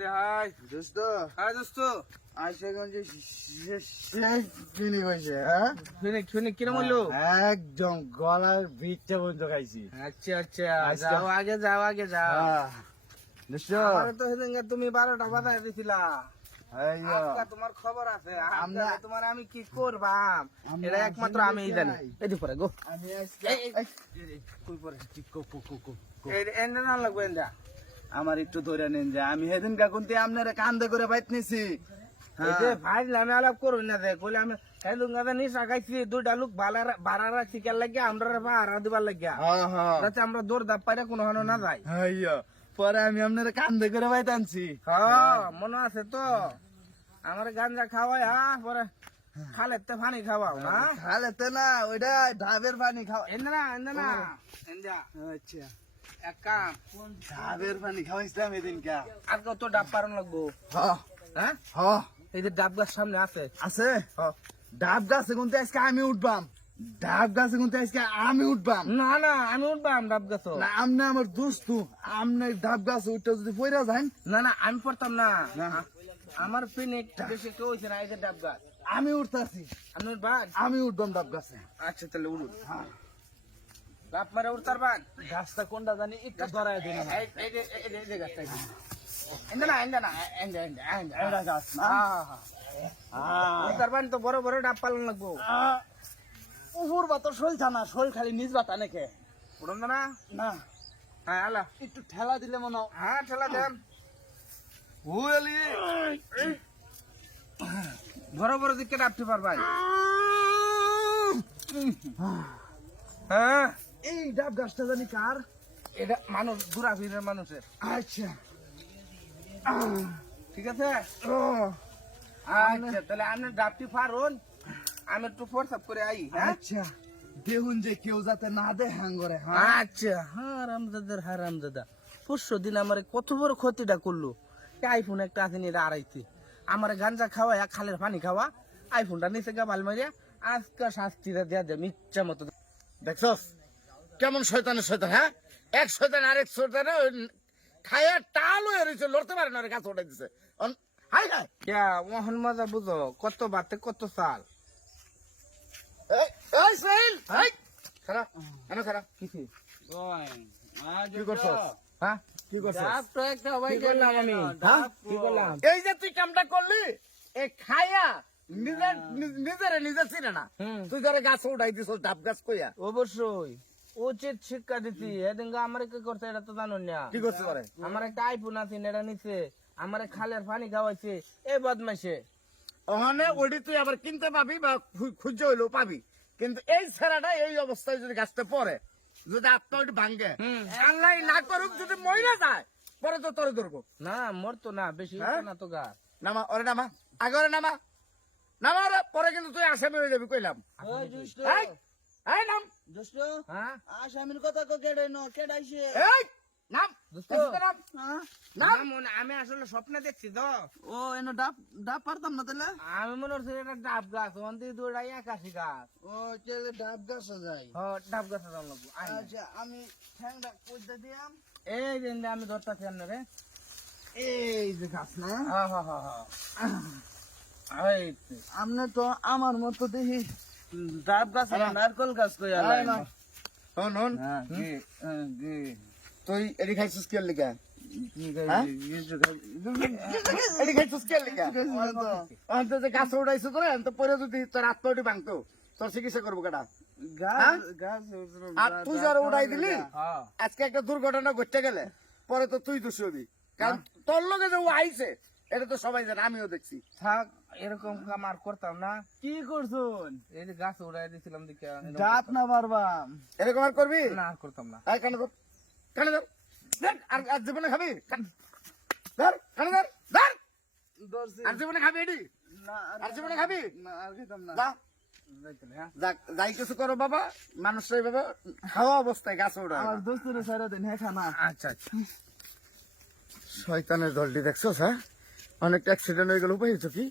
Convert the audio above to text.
রে হাই দোস্ত হাই দোস্ত আশাগঞ্জে শেষ কিনি হয়েছে হ্যাঁ শুনে কিরম হলো একদম গলার ভিতটা পর্যন্ত খাইছি। আচ্ছা আচ্ছা যাও আগে যাও দোস্ত আমারে তো সেদিনকে তুমি 12টা বাজায় দিছিলা আজকে তোমার খবর আছে আমরা তোমার আমি কি করবাম এটা একমাত্র আমিই জানি এদি পরে গো আমি কই পরে কো এই এন্ডা না লাগবে এন্ডা আমার একটু ধরে নেন যে আমি সেদিন কাকুন্তি আপনার কান্দে করে বাইত নিছি। এই যে ভাই আমি আলাপ করুন না দে কইলে আমি হেলুঙ্গা নিশা খাইছি দুইটা লোক বাড়া রাখছি কেন লাগিয়া আমরা ভাড়া দিবার লাগিয়া যাতে আমরা দৌড় দাপ পাইরা কোনো হানো না যাই পরে আমি আপনার কান্দে করে বাইত আনছি। হ্যাঁ মনে আছে তো আমার গাঞ্জা খাওয়াই পরে খালেতে পানি খাওয়াও না খালেতে না ওইটা ঢাবের পানি খাওয়া এন্দা এন্দা আচ্ছা এক কাম ঢাবের পানি খাওয়াইছিলাম এদিন কে আজকে তো ডাব পারন লাগবো হ্যাঁ এই যে ডাব গাছ সামনে আছে আছে ডাব গাছে কোনতে আজকে আমি উঠবাম ডাব গাছে কোনতে আজকে আমি উঠবাম না না আমি উঠবাম ডাব গাছ না আমনে আমার দোস্ত আমনে ডাব গাছে উঠতে যদি পয়রা যান না না আমি পড়তাম না আমার পিনিক বেশি কেউ হয়েছে না এই যে ডাব গাছ আমি উঠতাছি আমি বাদ আমি উঠবাম ডাব গাছে। আচ্ছা তাহলে উঠুন ডাব মারে উঠতার বাদ গাছটা কোনটা জানি একটু ধরায় দিন এই যে গাছটা এন্দা না এটা গাছ না উঠতার বাদ তো বড় বড় ডাব পালন লাগবো উপর বাতা শোলছা না শোল খালি নিজ বাতা নাকি উঠুন না না হ্যাঁ আলা একটু ঠেলা দিলে মনে হয় হ্যাঁ ঠেলা দেন বড় বড় দিকে ডাবতে পারবাই হ্যাঁ এই ডাব গাছটা জানি কার এটা মানুষ ঘুরাফিরের মানুষের আচ্ছা ঠিক আছে আচ্ছা তাহলে আপনি ডাবটি ফারুন আমি একটু ফোর্সআপ করে আই হ্যাঁ আচ্ছা দেখুন যে কেউ যাতে না দে হাঙ্গরে আচ্ছা হারামজাদা পরশু দিন আমার কত বড় ক্ষতিটা করলো আইফোন একটা আছে এটা আড়াইতে আমার গাঞ্জা খাওয়া খালের পানি খাওয়া আইফোনটা নিচে গাবাল মারিয়া আজকে শাস্তিটা দেয়া দেয় ইচ্ছা মতো দেখছস কেমন শয়তানের শয়তান হ্যাঁ এক শয়তান আরেক শয়তানে খায়া টাল হয়ে রয়েছে লড়তে পারে না গাছ উঠাই দিছে হাই হাই মোহন মজা বুঝো কত বাতে কত সাল এই সাইল হাই খারাপ কেন খারাপ কি কি করছস হ্যাঁ কি করছস কি করলাম আমি কি করলাম এই যে তুই কামটা করলি এ খায়া নিজে চিনে না তুই ধরে গাছ উঠাই দিছ ডাব গাছ কইয়া অবশ্যই উচিত শিক্ষা দিচ্ছি এদিন আমার কি করছে এটা তো জানো না কি করছে পারে আমার একটা আইফোন আছে এটা নিচ্ছে আমার খালের পানি খাওয়াইছে এই বদমাইশে ওখানে ওটি তুই আবার কিনতে পাবি বা খুঁজে হইলেও পাবি কিন্তু এই ছেড়াটা এই অবস্থায় যদি গাছটা পরে যদি আত্মা ওটি ভাঙ্গে আল্লাহ না করুক যদি মরে যায় পরে তো তোরে ধরবো না মরতো না বেশি না তো গা নামা ওরে নামা আগে ওরে নামা নামা রে পরে কিন্তু তুই আসামি হয়ে যাবি কইলাম এই নাম হ্যাঁ আসামির কথা কো কেডাইছে এই নাম নাম আমি আসলে স্বপ্নে দেখছি তো ও এনো ডাব ডাব পারতাম না তাহলে আমি মনে হচ্ছে এটা ডাব গাছ অন্তি দুটাই একাশি গাছ ও তাহলে ডাব গাছ যায় ডাব গাছ লাগবো আচ্ছা আমি ঠ্যাংটা কইতে দিয়াম এই যে আমি ধরতাছি আপনারে এই যে গাছ না আমনে তো আমার মতো দেখি ডাব গাছ নারকল গাছ কই তুই এডি খাইছিস কি লিগা এডি খাইছিস কি লিগা অন্ত যে গাছ উড়াইছো তোরা তো পরে যদি তোর আত্মটি ভাঙতো তোর চিকিৎসা করবো কেটা আর তুই যারা উড়াই দিলি আজকে একটা দুর্ঘটনা ঘটতে গেলে পরে তো তুই দোষী হবি কারণ তোর লগে যে ও আইছে এটা তো সবাই জানে আমিও দেখছি থাক এরকম কাম আর করতাম না কি করছুন এই যে গাছ উড়াই দিছিলাম দেখে দাঁত না পারবাম এরকম আর করবি না আর করতাম না কেন ধর কেন ধর আর জীবনে খাবি ধর কেন ধর ধর আর জীবনে খাবি এটি আর জীবনে খাবি আর খেতাম না যাই কিছু করো বাবা মানুষরাই বাবা খাওয়া অবস্থায় গাছ ওড়া আমার দোস্তের সারা দিন হ্যাঁ খানা আচ্ছা আচ্ছা শয়তানের দলটি দেখছো হ্যাঁ অনেকটা অ্যাক্সিডেন্ট হয়ে গেল উপায় কি